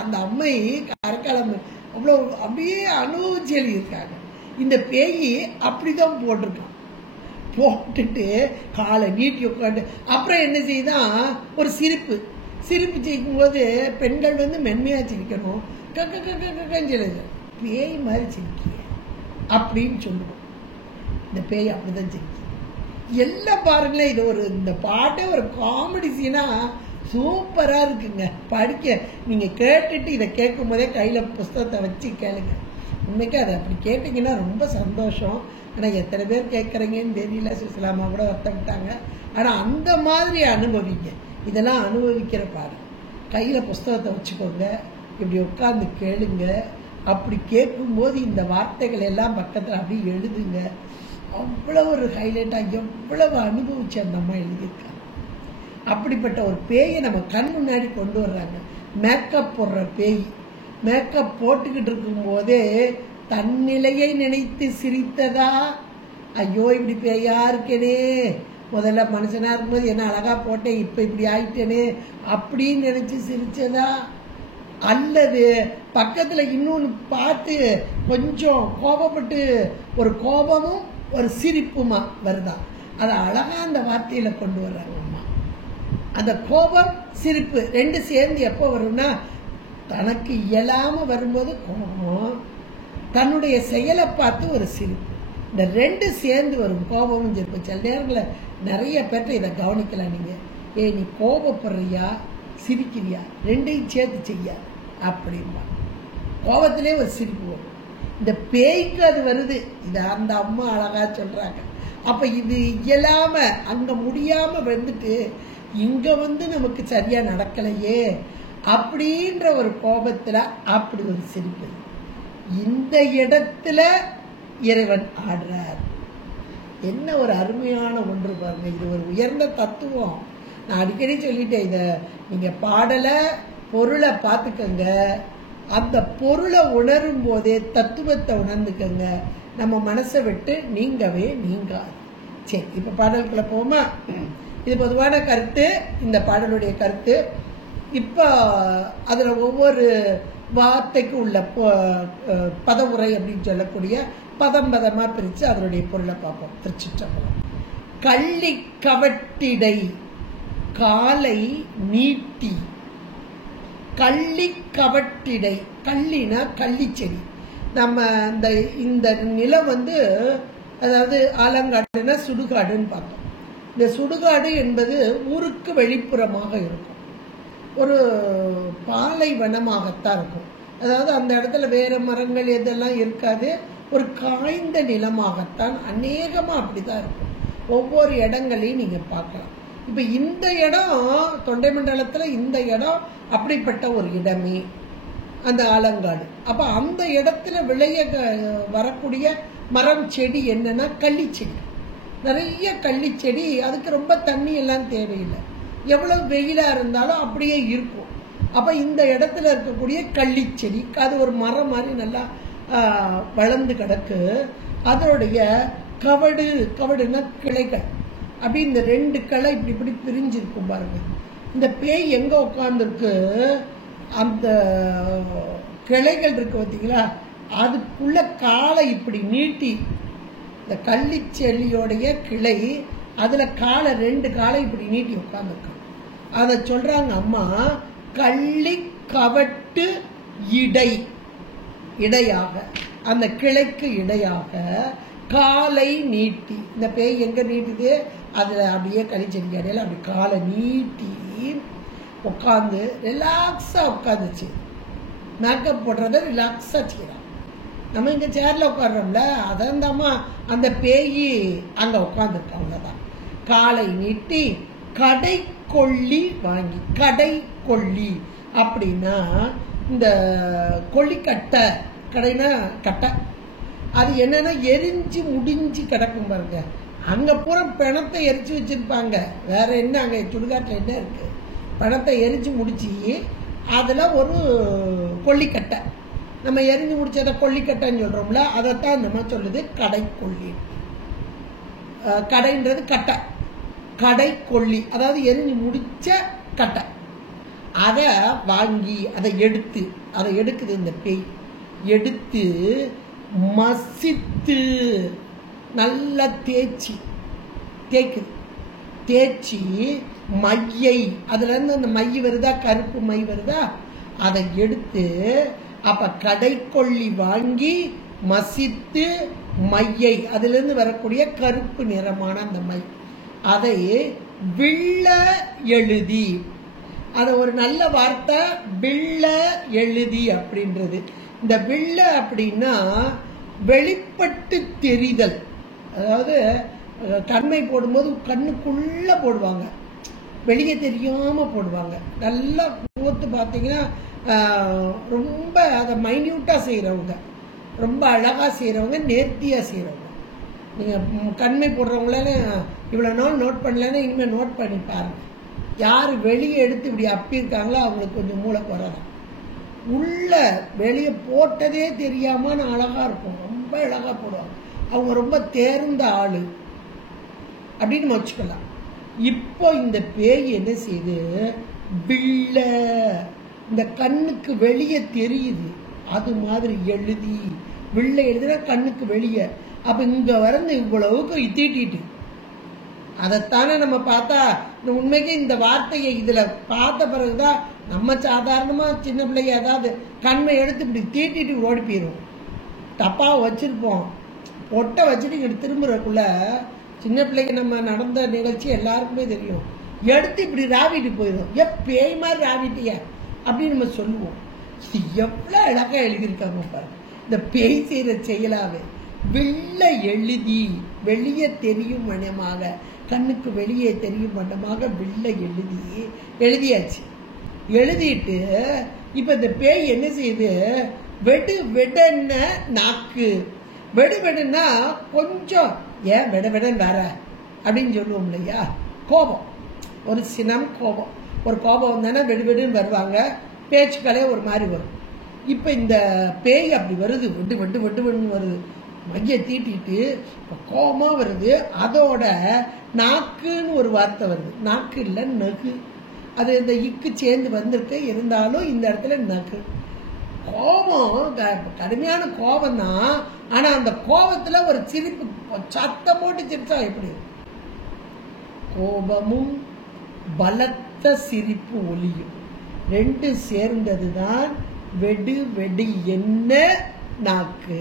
அந்த அம்மை கரக்காலம் அவ்வளோ அப்படியே அனுபவிச்சு எழுதியிருக்காங்க. இந்த பேய் அப்படிதான் போட்டிருக்கான். போட்டுட்டு காலை நீட்டி உட்காந்து அப்புறம் என்ன செய்யுதான், ஒரு சிரிப்பு சிரிக்கும் போது பெண்கள் வந்து மென்மையா சிரிக்கணும், கக்கன்னு பேய் மாதிரி சிரிக்க அப்படின்னு சொல்லுவோம். இந்த பேய் அப்படிதான் சிரிக்கும். எல்லாம் பாருங்களேன், இது ஒரு இந்த பாட்டே ஒரு காமெடி சீனா சூப்பரா இருக்குங்க. படிக்க நீங்க கேட்டுட்டு இதை கேட்கும் போதே கையில புஸ்தகத்தை வச்சு கேளுங்க. உண்மைக்கு அதை அப்படி கேட்டீங்கன்னா ரொம்ப சந்தோஷம். ஆனால் எத்தனை பேர் கேட்குறீங்கன்னு தெரியல. சுசிலாமா கூட வருத்தப்பட்டாங்க. ஆனால் அந்த மாதிரி அனுபவிங்க. இதெல்லாம் அனுபவிக்கிற பாரு. கையில் புஸ்தகத்தை வச்சுக்கோங்க, இப்படி உட்காந்து கேளுங்க. அப்படி கேட்கும்போது இந்த வார்த்தைகள் எல்லாம் பக்கத்தில் அப்படி எழுதுங்க. அவ்வளோ ஒரு ஹைலைட்டாக எவ்வளவு அனுபவிச்சு அந்த அம்மா எழுதியிருக்காங்க. அப்படிப்பட்ட ஒரு பேயை நம்ம கண் முன்னாடி கொண்டு வர்றாங்க. மேக்கப் போடுற பேய். மேக்கப் போட்டுக்கிட்டு இருக்கும் போதே தன் நிலையை நினைத்து சிரித்ததா? ஐயோ இப்படி பேயா இருக்கேனே, முதல்ல மனுஷனா இருக்கும்போது என்ன அழகா போட்டேன், இப்ப இப்படி ஆயிட்டேனே அப்படின்னு நினைச்சு சிரிச்சதா? அல்லது பக்கத்துல இன்னொன்னு பார்த்து கொஞ்சம் கோபப்பட்டு ஒரு கோபமும் ஒரு சிரிப்புமா வருதா? அதை அழகா அந்த வார்த்தையில கொண்டு வர்றாங்க அம்மா. அந்த கோபம் சிரிப்பு ரெண்டு சேர்ந்து எப்போ வரும்னா, தனக்கு இயலாம வரும்போது கோபம், தன்னுடைய செயலை பார்த்து ஒரு சிரிப்பு, இந்த ரெண்டு சேர்ந்து வரும் கோபமும் சிரிப்பு. சில நேரங்களில் நிறைய பேர்ட்ட இதை கவனிக்கலாம் நீங்க. நீ கோபப்படுறியா சிரிக்கிறியா ரெண்டையும் சேர்த்து செய்யா அப்படின்பா. கோபத்திலே ஒரு சிரிப்பு வரும். இந்த பேய்க்கு அது வருது. இத அந்த அம்மா அழகா சொல்றாங்க. அப்ப இது இயலாம அங்க முடியாம வந்துட்டு இங்க வந்து நமக்கு சரியா நடக்கலையே அப்படின்ற ஒரு கோபத்துல அப்படி ஒரு சிரிப்பு. இந்த இடத்துல இறைவன் ஆடுறார். என்ன ஒரு அருமையான ஒன்று பாருங்க. இது ஒரு உயர்ந்த தத்துவம். நான் அடிக்கடி சொல்லிட்டேன், இத நீங்க பாடல பொருளை பார்த்துக்கங்க, அந்த பொருளை உணரும் போதே தத்துவத்தை உணர்ந்துக்கங்க, நம்ம மனசை விட்டு நீங்கவே நீங்காது. சரி, இப்ப பாடலுக்குள்ள போமா. இது பொதுவான கருத்து, இந்த பாடலுடைய கருத்து. இப்ப அதுல ஒவ்வொரு வார்த்தைக்கு உள்ள பதவுரை அப்படின்னு சொல்லக்கூடிய பதம் பதமா பிரிச்சு அதனுடைய பொருளை பார்ப்போம். திருச்சிற்றம்பலம். கள்ளி கவட்டிடை காலை நீட்டி. கள்ளி கவட்டிடை, கள்ளினா கள்ளி செடி. நம்ம இந்த நிலம் வந்து, அதாவது ஆலங்காடுனா சுடுகாடுன்னு பார்த்தோம். இந்த சுடுகாடு என்பது ஊருக்கு வெளிப்புறமாக இருக்கும், ஒரு பாலைவனமாகத்தான் இருக்கும். அதாவது அந்த இடத்துல வேற மரங்கள் எதெல்லாம் இருக்காது, ஒரு காய்ந்த நிலமாகத்தான் அநேகமா அப்படிதான் இருக்கும். ஒவ்வொரு இடங்களையும் நீங்க பார்க்கலாம். இப்ப இந்த இடம் தொண்டை மண்டலத்துல இந்த இடம் அப்படிப்பட்ட ஒரு இடமே அந்த ஆலங்காடு. அப்ப அந்த இடத்துல விளைய வரக்கூடிய மரம் செடி என்னன்னா கள்ளிச்செடி. நிறைய கள்ளிச்செடி. அதுக்கு ரொம்ப தண்ணி எல்லாம் தேவையில்லை, எவ்வளவு வெயிலா இருந்தாலும் அப்படியே இருக்கும். அப்ப இந்த இடத்துல இருக்கக்கூடிய கள்ளிச்செடி அது ஒரு மரம் மாதிரி நல்லா வளர்ந்து கிடக்கு. அதோடைய கவடுன்னா கிளைகள், அப்படி இந்த ரெண்டு கிளை இப்படி இப்படி பிரிஞ்சிருக்கும் பாருங்க. இந்த பேய் எங்க உட்கார்ந்துருக்கு, அந்த கிளைகள் இருக்கு பார்த்தீங்களா, அதுக்குள்ள காலை இப்படி நீட்டி, இந்த கள்ளிச்செடியோடைய கிளை அதுல காலை ரெண்டு காலை இப்படி நீட்டி உட்கார்ந்துருக்காங்க. அதை சொல்றாங்க அம்மா, கள்ளி கவட்டு இடையாக, அந்த கிளைக்கு இடையாக காலை நீட்டி. இந்த பேய் எங்க நீட்டுது, அதுல அப்படியே கள்ளிச்செடி இடையில அப்படி காலை நீட்டி உட்காந்து ரிலாக்ஸா உட்காந்துச்சு. மேக்கப் போடுறத ரிலாக்ஸா செய்யலாம். நம்ம இங்க சேர்ல உட்காடுறோம்ல, அதான் அந்த பேயி அங்க உட்காந்துருக்கு. அவ்வளவுதான். காலை நீட்டி கடை கொள்ளி வாங்கி. கடை கொள்ளி அப்படின்னா இந்த கொள்ளிக்கட்டை, கடைனா கட்டை, அது என்னன்னா எரிஞ்சு முடிஞ்சு கிடக்கும் பாருங்க. அங்க பூரா பிணத்தை எரிச்சு வச்சிருப்பாங்க. வேற என்ன அங்க சுடுகாட்டுல என்ன இருக்கு, பணத்தை எரிஞ்சு முடிச்சு அதுல ஒரு கொள்ளிக்கட்டை, நம்ம எரிஞ்சு முடிச்சத கொள்ளிக்கட்டைன்னு சொல்றோம்ல, அதைத்தான் இந்த மாதிரி சொல்லுது கடை கொள்ளி. கடைன்றது கட்டை, கடை கொள்ளி அதாவது எரிஞ்சு முடிச்ச கட்டை. அதை வாங்கி அதை எடுக்குது இந்த பேய். எடுத்து மசித்து நல்லா தேய்க்குது. தேய்ச்சி மையை, அதுல இருந்து அந்த மை வருதா, கருப்பு மை வருதா, அதை எடுத்து அப்ப கடைக்கொள்ளி வாங்கி மசித்து மையை, அதுல இருந்து வரக்கூடிய கருப்பு நிறமான அந்த மை, அதை வில்ல எழுதி. அது ஒரு நல்ல வார்த்தை, வில்ல எழுதி அப்படின்றது. இந்த வில்ல அப்படின்னா வெளிப்பட்டு தெரிதல். அதாவது கண்மை போடும்போது கண்ணுக்குள்ள போடுவாங்க, வெளியே தெரியாம போடுவாங்க. நல்லா கோத்து பார்த்தீங்கன்னா ரொம்ப அதை மைன்யூட்டா செய்யறவங்க, ரொம்ப அழகா செய்யறவங்க, நேர்த்தியா செய்யறவங்க. நீங்க கண்மை போடுறவங்களால இவ்வளவு நாள் நோட் பண்ணலன்னா இனிமே நோட் பண்ணி பாருங்க. யாரு வெளியே எடுத்து இப்படி அப்பி இருக்காங்களோ அவங்களுக்கு கொஞ்சம் மூளை குறைதான். உள்ள வெளியே போட்டதே தெரியாம அழகா இருக்கும், ரொம்ப அழகா போடுவாங்க. அவங்க ரொம்ப தேர்ந்த ஆளு அப்படின்னு வச்சுக்கலாம். இப்போ இந்த பேய் என்ன செய்யுது, வில்ல இந்த கண்ணுக்கு வெளியே தெரியுது, அது மாதிரி எழுதி வில்ல எழுதுனா கண்ணுக்கு வெளியே. அப்ப இங்க வந்து இவ்வளவுக்கு தீட்டிட்டு அதைத்தானே நம்ம பார்த்தா உண்மைக்கு இந்த வார்த்தையை இதுல பார்த்த பிறகுதான் நம்ம சாதாரணமா சின்ன பிள்ளைங்க ஏதாவது கண்ணை எடுத்து இப்படி தீட்டிட்டு ஓடி போயிடும், தப்பா வச்சிருப்போம், பொட்டை வச்சுட்டு இங்க திரும்புறதுக்குள்ள சின்ன பிள்ளைங்க நம்ம நடந்த நிகழ்ச்சி எல்லாருக்குமே தெரியும், எடுத்து இப்படி ராவிட்டு போயிடும், பேய் மாதிரி ராவிட்டிய அப்படின்னு நம்ம சொல்லுவோம். எவ்வளவு அழகா எழுதியிருக்காங்க பாருங்க இந்த பேய் செய்யற செயலாவே. வெள்ள எழுதி வெளியே தெரியும் வண்ணமாக, கண்ணுக்கு வெளியே தெரியும் வண்ணமாக வெள்ள எழுதியாச்சு. எழுதிட்டு இப்ப இந்த பேய் என்ன செய்யுது, வெடு வெடன்ன நாக்கு. வெடு வெடுன்னா கொஞ்சம் ஏன் வெட வெடன் வேற அப்படின்னு சொல்லுவோம் இல்லையா, கோபம், ஒரு சினம் கோபம், ஒரு கோபம் வந்தானா வெடு வெடுன்னு வருவாங்க, பேச்சுக்களே ஒரு மாதிரி வரும். இப்ப இந்த பேய் அப்படி வருது, வெட்டு வெட்டு வெட்டுன்னு வருது, மைய தீட்டிட்டு கோபமா வருது. அதோட நாக்குன்னு ஒரு வார்த்தை வருது, நாக்கு இல்ல நகு, அது இந்த இக்கு சேர்ந்து வந்திருக்கு, இருந்தாலும் இந்த இடத்துல நகு. கோபம் கடுமையான கோபம் தான், ஆனா அந்த கோபத்துல ஒரு சிரிப்பு, சத்தம் போட்டு சிரிச்சா எப்படி, கோபமும் பலத்த சிரிப்பு ஒலியும் ரெண்டு சேர்ந்ததுதான் வெடு வெடு என்ன நாக்கு.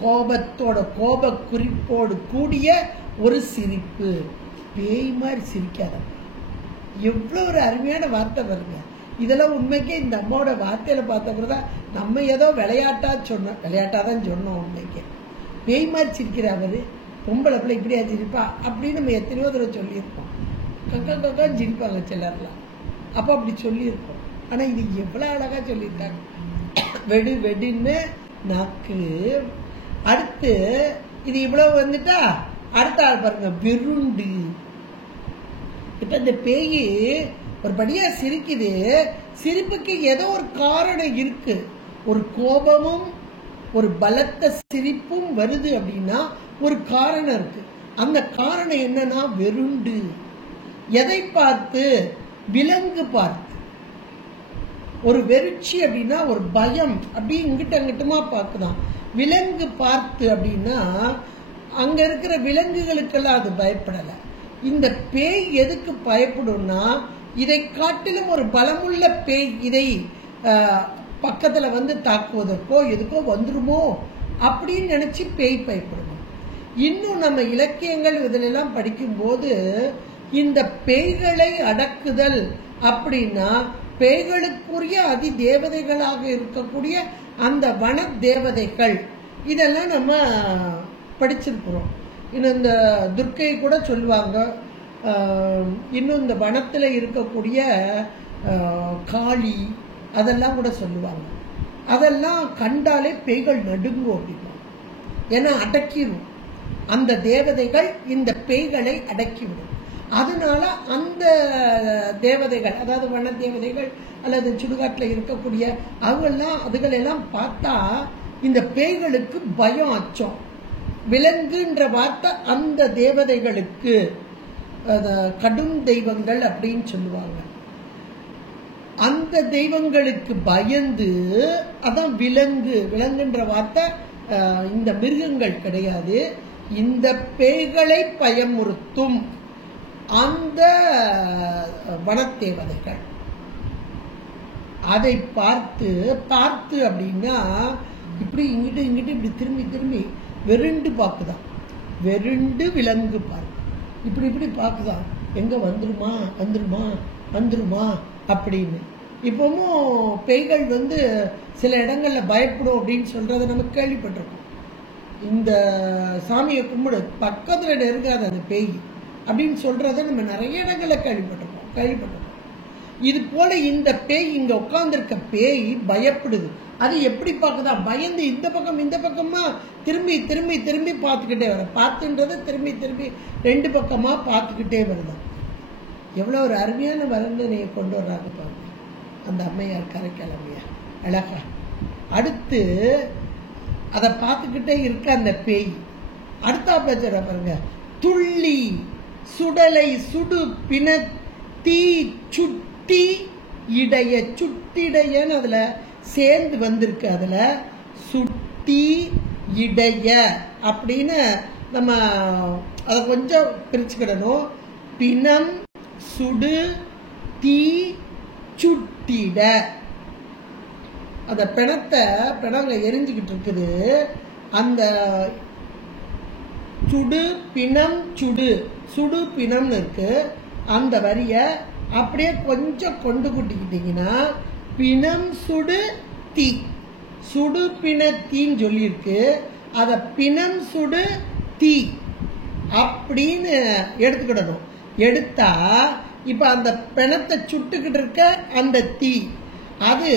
கோபத்தோட கோப குறிப்போடு கூடிய ஒரு சிரிப்பு. பேய் மாதிரி சிரிக்காத, எவ்வளவு ஒரு அருமையான வார்த்தை பாருங்க. இதெல்லாம் உண்மைக்கே இந்த அம்மாவோட வார்த்தையில பார்த்தப்பதான் நம்ம ஏதோ விளையாட்டாதான் சொன்னோம். உண்மைக்கு பேய் மாதிரி சிரிக்கிற அவரு, பொம்பளை பிள்ளை இப்படியா சிரிப்பா அப்படின்னு நம்ம எத்தனையோ தடவை சொல்லியிருப்போம். கக்கான்னு சிரிப்பாங்க சிலர்லாம், அப்ப அப்படி சொல்லியிருப்போம். ஆனா இது எவ்வளவு அழகா சொல்லியிருக்காங்க, வெடு வெடுன்னு நாக்கு. அடுத்து இது இவ்வளவு வந்துட்டா அடுத்த ஆள் பாருங்க, விருண்டு. இப்ப இந்த பேய் ஒரு படியா சிரிக்குது, சிரிப்புக்கு ஏதோ ஒரு காரணம் இருக்கு, ஒரு கோபமும் ஒரு பலத்த சிரிப்பும் வருது அப்படின்னா ஒரு காரணம் இருக்கு. அந்த காரணம் என்னன்னா வெருண்டு. எதை பார்த்து, விலங்கு பார்த்து. ஒரு வெறிச்சி அப்படின்னா ஒரு பயம், அப்படி இங்கிட்ட அங்கிட்டுமா பார்க்குதான். விலங்கு பார்த்து அப்படின்னா அங்க இருக்கிற விலங்குகளுக்கெல்லாம் அது பயப்படல. இந்த பேய் எதுக்கு பயப்படும்னா, இதை காட்டிலும் ஒரு பலமுள்ள பேய் இதை பக்கத்துல வந்து தாக்குவதற்கோ எதுக்கோ வந்துருமோ அப்படின்னு நினைச்சு பேய் பயப்படும். இன்னும் நம்ம இலக்கியங்கள் இதிலெல்லாம் படிக்கும்போது இந்த பேய்களை அடக்குதல் அப்படின்னா பேய்களுக்குரிய அதி தேவதைகளாக இருக்கக்கூடிய அந்த வன தேவதைகள் இதெல்லாம் நம்ம படிச்சிருக்கிறோம். இன்னும் இந்த துர்க்கை கூட சொல்லுவாங்க. இன்னும் இந்த வனத்துல இருக்கக்கூடிய காளி அதெல்லாம் கூட சொல்லுவாங்க. அதெல்லாம் கண்டாலே பேய்கள் நடுங்கும் அப்படின்னா, ஏன்னா அடக்கிடும். அந்த தேவதைகள் இந்த பேய்களை அடக்கிவிடும். அதனால அந்த தேவதைகள், அதாவது வன தேவதைகள் அல்லது சுடுகாட்டில் இருக்கக்கூடிய அவங்கெல்லாம் அதுகளெல்லாம் பார்த்தா இந்த பேய்களுக்கு பயம், அச்சம். விலங்குன்ற வார்த்தை அந்த தேவதைகளுக்கு கடும் தெய்வங்கள் அப்படின்னு சொல்லுவாங்க. அந்த தெய்வங்களுக்கு பயந்து, அதான் விலங்கு. விலங்குன்ற வார்த்தை இந்த மிருகங்கள் கிடையாது, இந்த பேய்களை பயமுறுத்தும் அந்த வனத்தேவதைகள். அதை பார்த்து அப்படின்னா இப்படி இங்கிட்டு இங்கிட்டு இப்படி திரும்பி திரும்பி வெருண்டு பார்க்குதான். வெருண்டு விலங்கு பார்க்கு இப்படி இப்படி பார்க்குதான், எங்க வந்துருமா வந்துருமா வந்துருமா அப்படின்னு. இப்பவும் பேய்கள் வந்து சில இடங்கள்ல பயப்படும் அப்படின்னு சொல்றத நம்ம கேள்விப்பட்டிருக்கோம். இந்த சாமியை கும்பிடு, பக்கத்துல நெருங்காத அந்த பேய் அப்படின்னு சொல்றத நம்ம நிறைய இடங்கள்ல கேள்விப்பட்டிருக்கோம். இது போல இந்த பேய், இங்க உட்கார்ந்துருக்க பேய் பயப்படுது. அது எப்படி பார்க்குதா, பயந்து இந்த பக்கமா திரும்பி திரும்பி திரும்பி பார்த்துக்கிட்டே வர, பார்த்துன்றது திரும்பி திரும்பி ரெண்டு பக்கமா பார்த்துக்கிட்டே வருதான். எவ்வளவு ஒரு அருமையான வர்ணனையை கொண்டு வர்றாங்க பாருங்க. அந்த அம்மையார் கரைக்கலமையா அழகா. அடுத்து அதை பார்த்துக்கிட்டே இருக்க அந்த பேய். அடுத்தா பேச்சுற பாருங்க, துள்ளி சுடலை சுடு பின தீ சுட்டி இடைய, சுட்டிடையன்னு அதுல சேர்ந்து வந்திருக்கு. அதுல சுட்டி இடைய அப்படின்னு நம்ம அதை கொஞ்சம் பிரிச்சுக்கிடணும். பிணம் சுடு தீ சுட்டிட, அந்த பிணங்க எரிஞ்சுக்கிட்டு இருக்குது. அந்த சுடு பிணம் சுடு சுடு பிணம்னு இருக்கு. அந்த வரிய அப்படியே கொஞ்சம் கொண்டு கூட்டிக்கிட்டீங்கன்னா பிணம் சுடு தீ, சுடு பிண தீன்னு சொல்லியிருக்கு. அத பிணம் சுடு தீ அப்படின்னு எடுத்துக்கிடணும். எடுத்தா இப்ப அந்த பிணத்தை சுட்டுக்கிட்டு இருக்க அந்த தீ அது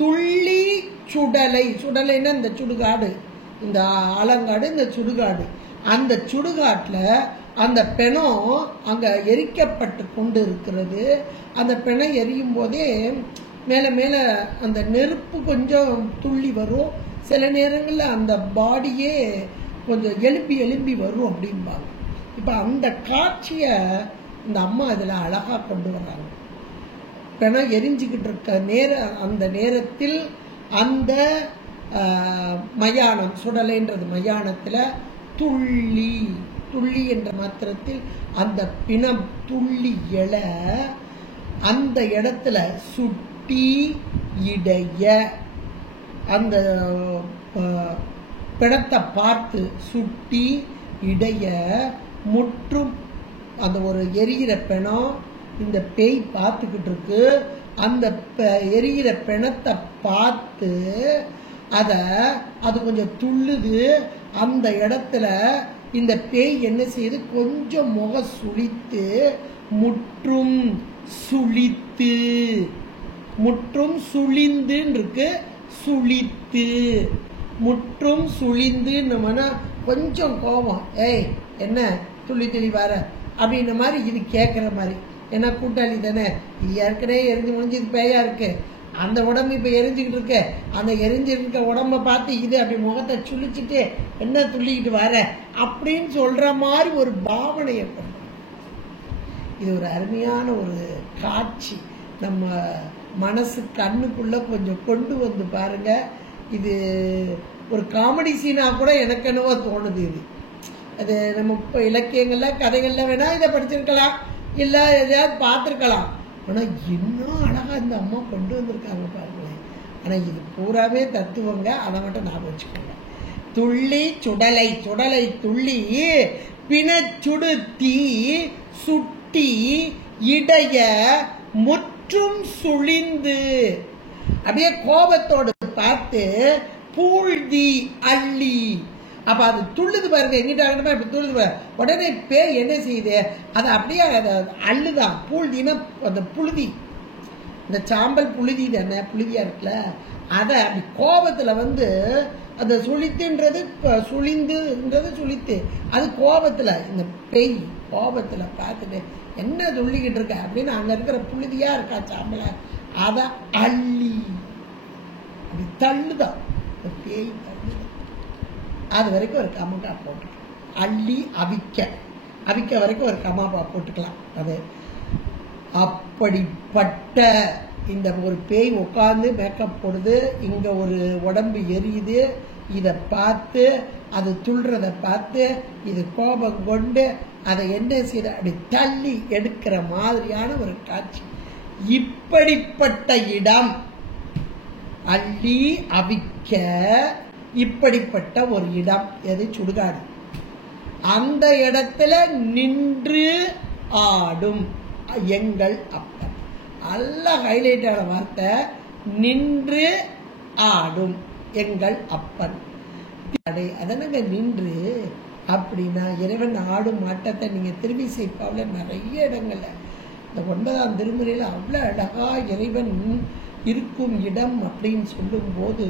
துள்ளி சுடலை, சுடலைன்னா இந்த சுடுகாடு, இந்த ஆலங்காடு, இந்த சுடுகாடு. அந்த சுடுகாட்டுல அந்த பிணம் அங்க எரிக்கப்பட்டு கொண்டு இருக்கிறது. அந்த பிணம் எரியும் போதே மேல மேல அந்த நெருப்பு கொஞ்சம் துள்ளி வரும். சில நேரங்களில் அந்த பாடியே கொஞ்சம் எலும்பி வரும் அப்படிம்பாங்க. இப்ப அந்த காட்சியை இந்த அம்மா இதுல அழகா கொண்டு வர்றாங்க. பிணம் எரிஞ்சுக்கிட்டு இருக்க அந்த நேரத்தில் அந்த மயானம், சுடலைன்றது மயானத்துல துள்ளி துள்ளி என்ற மாத்திரத்தில் அந்த பிணம் துள்ளி எழ அந்த இடத்துல சுட்டி இடைய, அந்த பிணத்தை பார்த்து சுட்டி இடைய முற்றும் அந்த ஒரு எரிகிற பிணம் இந்த பேய் பார்த்துக்கிட்டு இருக்கு. அந்த எரிகிற பிணத்தை பார்த்து அது கொஞ்சம் துள்ளுது. அந்த இடத்துல இந்த பேய் என்ன செய்யுது, கொஞ்சம் முக சுழித்து முற்றும் சுழித்து, முற்றும் சுழிந்து இருக்கு, சுழித்து முற்றும் சுழிந்துன்னு கொஞ்சம் கோபம், ஏய் என்ன துள்ளி துளி வர அப்படின்ற மாதிரி இது கேட்குற மாதிரி. ஏன்னா கூட்டாளி தானே, இது ஏற்கனவே எரிஞ்சு முடிஞ்சு இது பேயா இருக்கு, அந்த உடம்பு இப்ப எரிஞ்சுக்கிட்டு இருக்கு, அந்த எரிஞ்சிருக்க உடம்ப பார்த்து இது அப்படி முகத்தை சுழிச்சுட்டு என்ன துள்ளிக்கிட்டு வர அப்படின்னு சொல்ற மாதிரி ஒரு பாவனையை கொண்டு. இது ஒரு அருமையான ஒரு காட்சி. நம்ம மனசு கண்ணுக்குள்ள கொஞ்சம் கொண்டு வந்து பாருங்க. இது ஒரு காமெடி சீனா கூட எனக்கு என்னவோ தோணுது. இது அது நம்ம இப்போ இலக்கியங்கள்ல கதைகள்ல வேணா இதை படிச்சிருக்கலாம், இல்ல எதையாவது பார்த்துருக்கலாம். ஆனா இன்னும் அழகா இந்த அம்மா கொண்டு வந்திருக்காங்க பாருங்களேன். ஆனா இது பூராவே தத்துவங்க, அதை மட்டும் ஞாபகம் வச்சுக்கோங்க. துள்ளி சுடலை, சுடலை துள்ளி பிணச்சுடு தீ சுட்டி இடைய முற்றும் சுழிந்து, அப்படியே கோபத்தோடு பார்த்து பூழ்தி அள்ளி. அப்ப அது துள்ளுது பாருங்க, எங்கிட்ட இப்ப துள்ளுது. உடனே பேய் என்ன செய்யுது, அது அப்படியே அள்ளுதான். பூழ்தினா அந்த புழுதி, இந்த சாம்பல் புழுதி தானே, புழுதியா இருக்குல்ல, அத அப்படி கோபத்துல அந்த சுழித்துன்றது சுழிந்துன்றது சுழித்து, அது கோபத்துல இந்த பேய் கோபத்துல பார்த்துட்டு என்ன துள்ளிக்கிட்டு இருக்க அப்படின்னு அங்க இருக்கிற புழுதியா இருக்கா சாம்பல, அத அள்ளி அப்படி தள்ளுதான் பேய் தள்ளுதான். அது வரைக்கும் ஒரு கமாப்பா போட்டுக்கலாம். அள்ளி அவிக்க வரைக்கும் ஒரு கமாப்பா போட்டுக்கலாம். அது அப்படிப்பட்ட இந்த ஒரு பேய் உட்கார்ந்து மேக்கப் போடுது, இங்க ஒரு உடம்பு எரியுது, இதை பார்த்து அது துள்றத பார்த்து இது கோபம் கொண்டு அதை என்ன செய்ய அப்படி தள்ளி எடுக்கிற மாதிரியான ஒரு காட்சி. இப்படிப்பட்ட இடம் அள்ளி அவிக்க, இப்படிப்பட்ட ஒரு இடம் எது, சுடுகாடு. அந்த இடத்துல நின்று ஆடும் எங்கள் அப்பன். நல்ல ஹைலைட் ஆன வார்த்தை, நின்று ஆடும் எங்கள் அப்பன். அதனங்க நின்று அப்படின்னா இறைவன் ஆடும் ஆட்டத்தை நீங்க திருவிசைப்பாவுல நிறைய இடங்கள்ல, இந்த 9ஆம் திருமுறையில அவ்வளவு அழகா இறைவன் இருக்கும் இடம் அப்படின்னு சொல்லும் போது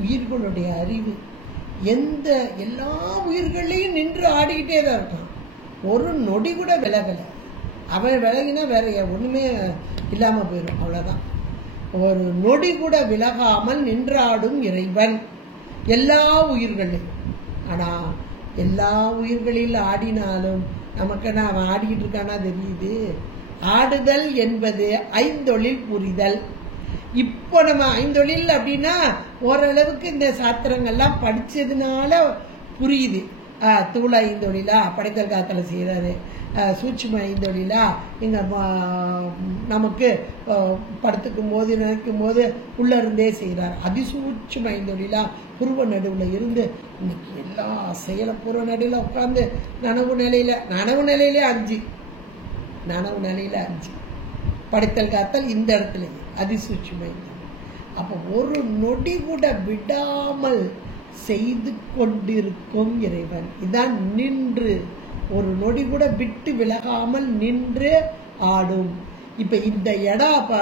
உயிர்களுடைய அறிவு எல்லா உயிர்களையும் நின்று ஆடிக்கிட்டே தான் இருக்கான். ஒரு நொடி கூட விலகல. அவன் விலகினா வேற ஒண்ணுமே இல்லாம போயிடும், அவ்வளவுதான். ஒரு நொடி கூட விலகாமல் நின்றாடும் இறைவன் எல்லா உயிர்களையும். ஆனா எல்லா உயிர்களில் ஆடினாலும் நமக்கு அவன் ஆடிக்கிட்டு இருக்கானா தெரியுது. ஆடுதல் என்பது ஐந்தொழில் புரிதல். இப்போ நம்ம ஐந்தொழில் அப்படின்னா ஓரளவுக்கு இந்த சாத்திரங்கள்லாம் படிச்சதுனால புரியுது. தூள ஐந்தொழிலா, படைத்தல் காத்தல செய்யறாரு. சூட்சும ஐந்தொழிலா, இங்க நமக்கு படுத்துக்கும் போது நினைக்கும் போது உள்ள இருந்தே செய்யறாரு. அதிசூட்சும ஐந்தொழிலா, புருவ நடுவுல இருந்து இன்னைக்கு எல்லா செயல புருவ நடுவுல உட்கார்ந்து நனவு நிலையில 5 நனவு நிலையில 5 படைத்தல் காத்தல் இந்த இடத்துல அதிசூட்சுமை. அப்ப ஒரு நொடி கூட விடாமல் செய்து கொண்டிருக்கும் இறைவன். இதான் நின்று, ஒரு நொடி கூட விட்டு விலகாமல் நின்று ஆடும். இப்ப இந்த இடம்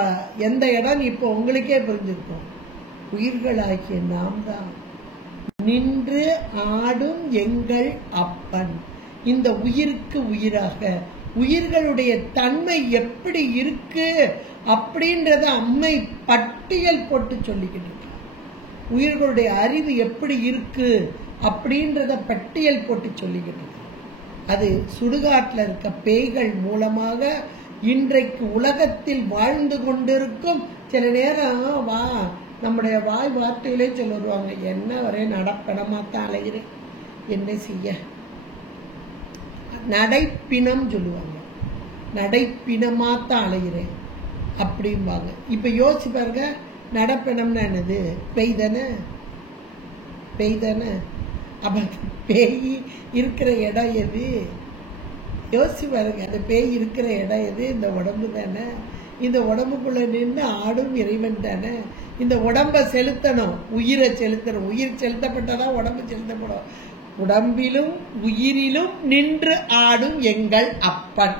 எந்த இடம் இப்ப உங்களுக்கே புரிஞ்சிருக்கும். உயிர்களாகிய நாம் தான் நின்று ஆடும் எங்கள் அப்பன். இந்த உயிருக்கு உயிராக உயிர்களுடைய தன்மை எப்படி இருக்கு அப்படின்றத அம்மை பட்டியல் போட்டு சொல்லிக்கிட்டு இருக்க. உயிர்களுடைய அறிவு எப்படி இருக்கு அப்படின்றத பட்டியல் போட்டு சொல்லிக்கிட்டு இருக்கு. அது சுடுகாட்டில் இருக்க பேய்கள் மூலமாக இன்றைக்கு உலகத்தில் வாழ்ந்து கொண்டிருக்கும். சில நேரம் நம்முடைய வாய் வார்த்தையிலே சொல்லுவாங்க, என்ன ஒரே நடப்பணமாத்தான் அலைகிறேன், என்ன செய்ய, நடைப்பினம் சொல்லுவாங்க, நடைப்பினமாத்தான் அலைகிறேன் அப்படிம்பாங்க. இப்ப யோசிச்சு பாருங்க, நடப்பினம்னா என்னது? பேய் தானே. அப்ப பேய் இருக்கிற இடம் எது? யோசிச்சு பாருங்க, அந்த பேய் இருக்கிற இடம் எது? இந்த உடம்பு தானே. இந்த உடம்புக்குள்ள நின்று ஆடும் இறைவன் தானே. இந்த உடம்பை செலுத்தணும், உயிரை செலுத்தணும். உயிர் செலுத்தப்பட்டதான் உடம்பு செலுத்தப்படும். உடம்பிலும் உயிரிலும் நின்று ஆடும் எங்கள் அப்பன்.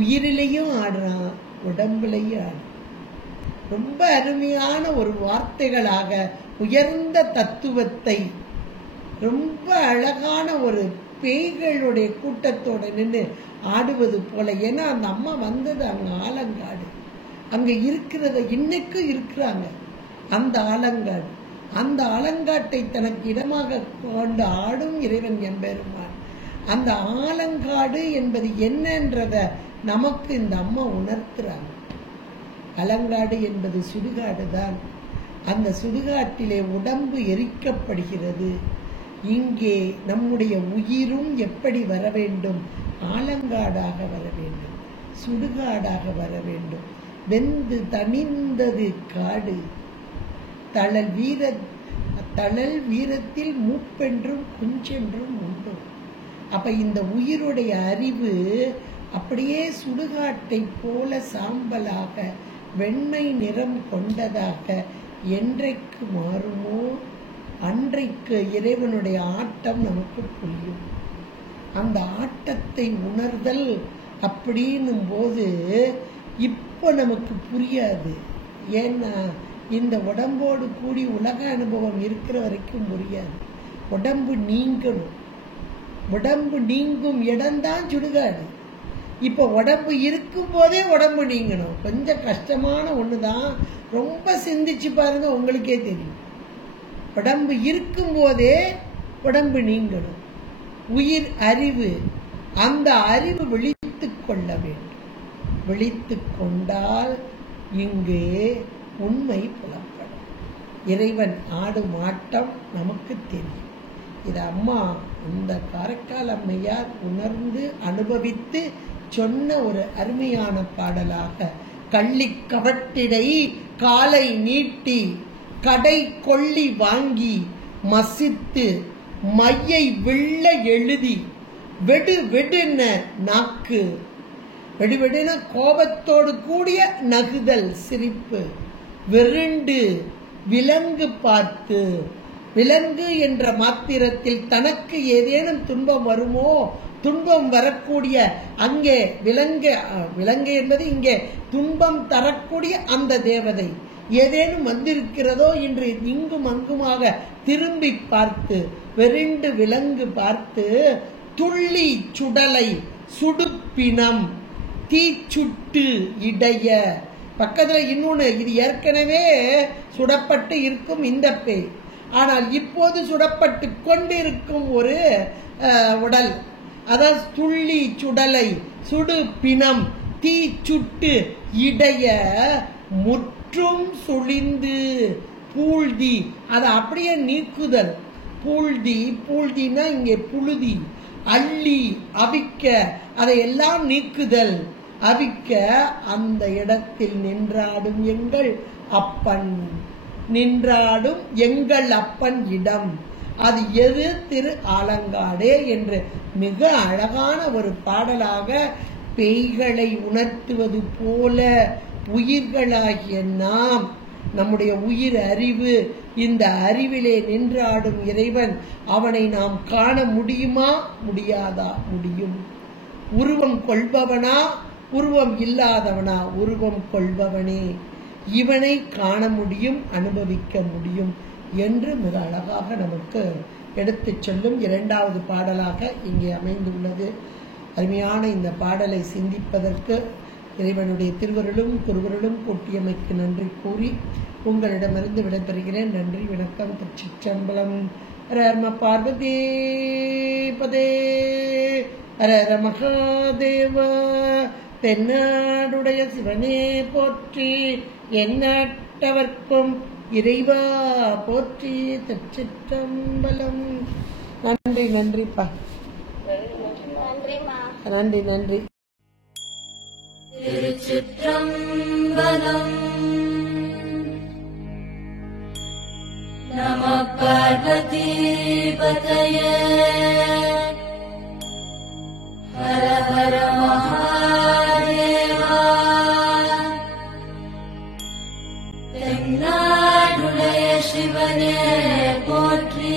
உயிரிலையும் ஆடுறான், உடம்புலையும் ஆடுறான். ரொம்ப அருமையான ஒரு வார்த்தைகளாக உயர்ந்த தத்துவத்தை ரொம்ப அழகான ஒரு பேய்களுடைய கூட்டத்தோட நின்று ஆடுவது போல. ஏன்னா அந்த அம்மா வந்தது அங்க ஆலங்காடு, அங்க இருக்கிறத இன்னைக்கும் இருக்கிறாங்க. அந்த ஆலங்காடு, அந்த ஆலங்காட்டை தனக்கு இடமாக கொண்டு ஆடும் இறைவன் என்பெருமான். அந்த ஆலங்காடு என்பது என்னன்றத நமக்கு இந்த அம்மா உணர்த்துறாங்க. அலங்காடு என்பது சுடுகாடு தான். அந்த சுடுகாட்டிலே உடம்பு எரிக்கப்படுகிறது. இங்கே நம்முடைய உயிரும் எப்படி வர வேண்டும்? ஆலங்காடாக வர வேண்டும், சுடுகாடாக வர வேண்டும். வெந்து தணிந்தது காடு, தழல் வீரத்தில் மூப்பென்றும் குஞ்சென்றும் உண்டு. அப்ப இந்த உயிருடைய அறிவு அப்படியே சுடுகாட்டை போல சாம்பலாக வெண்மை நிறம் கொண்டதாக என்றைக்கு மாறுமோ அன்றைக்கு இறைவனுடைய ஆட்டம் நமக்கு புரியும். அந்த ஆட்டத்தை உணர்தல் அப்படின்னும் போது இப்ப நமக்கு புரியாது. ஏன்னா இந்த உடம்போடு கூடி உலக அனுபவம் இருக்கிற வரைக்கும் புரியாது. உடம்பு நீங்கணும். உடம்பு நீங்கும் இடம்தான் சுடுகாடு. இப்ப உடம்பு இருக்கும் போதே உடம்பு நீங்கணும். கொஞ்சம் கஷ்டமான ஒண்ணுதான், ரொம்ப சிந்திச்சு பாருங்க, உங்களுக்கே தெரியும். உடம்பு இருக்கும் போதே உடம்பு நீங்கணும். உயிர் அறிவு, அந்த அறிவு விழித்து கொள்ள வேண்டும். விழித்து கொண்டால் இங்கே உண்மை புலப்படும். இறைவன் ஆடும் ஆட்டம் நமக்கு தெரியும். இது அம்மா இந்த காரைக்கால் அம்மையார் உணர்ந்து அனுபவித்து சொன்ன ஒரு அருமையான பாடலாக, கள்ளி கவட்டிடை காலை நீட்டி கடை கொள்ளி வாங்கி மசித்து மையை விள்ள எழுதி வெடு வெடுன நாக்கு, வெடுவெடுன கோபத்தோடு கூடிய நகுதல் சிரிப்பு, வெருண்டு விலங்கு பார்த்து, விலங்கு என்ற மாத்திரத்தில் தனக்கு ஏதேனும் துன்பம் வருமோ, துன்பம் வரக்கூடிய அங்கே விலங்கு என்பது இங்கே துன்பம் தரக்கூடிய அந்த தேவதை ஏதேனும் வந்திருக்கிறதோ என்று இங்கும் அங்குமாக திரும்பி பார்த்து, வெறிண்டு விலங்கு பார்த்து, துள்ளி சுடலை சுடுப்பினம் தீச்சுட்டு இடைய பக்கத்துல இன்னொன்னு, இது ஏற்கனவே சுடப்பட்டு இருக்கும் இந்த பேய், ஆனால் இப்போது சுடப்பட்டு கொண்டிருக்கும் ஒரு உடல். அதாவது துள்ளி சுடலை சுடு பிணம் தீ சுட்டு இடைய முற்றும் சுழிந்து பூழ்தி, அதை அப்படியே நீக்குதல். பூழ்தினா இங்கே புழுதி, அள்ளி அவிக்க, அதையெல்லாம் நீக்குதல், அவிக்க அந்த இடத்தில் நின்றாடும் எங்கள் அப்பன், நின்றாடும் எங்கள் அப்பன் இடம். அது எது? திரு ஆலங்காடே என்று மிக அழகான ஒரு பாடலாக பேய்களை உணர்த்துவது போல உயிர்களாகிய நாம், நம்முடைய உயிர் அறிவு, இந்த அறிவிலே நின்றாடும் இறைவன், அவனை நாம் காண முடியுமா? முடியாதா? முடியும். உருவம் கொள்பவனா? உருவம் இல்லாதவனா? உருவம் கொள்பவனே. இவனை காண முடியும், அனுபவிக்க முடியும் என்று மிக அழகாக நமக்கு எடுத்துச் சொல்லும் இரண்டாவது பாடலாக இங்கே அமைந்துள்ளது. அருமையான இந்த பாடலை சிந்திப்பதற்கு இறைவனுடைய திருவருளும் குருவருளும் கூட்டியமைக்கு நன்றி கூறி உங்களிடமிருந்து விடைபெறுகிறேன். நன்றி, வணக்கம். திருச்சிற்றம்பலம். ஹர பார்வதி பதே, ஹர மகாதேவ. தென்னாடுடைய சிவனே போற்றி, எந்நாட்டவர்க்கும் இறைவா போற்றி. திருச்சிற்றம்பலம். நன்றி, நன்றிப்பா. நன்றி, நன்றி. திருச்சிற்றம்பலம். நம பார்வதி பதயே. ஹர ஹர மகாதேவா. தென்னாடுடைய சிவனே போற்றி.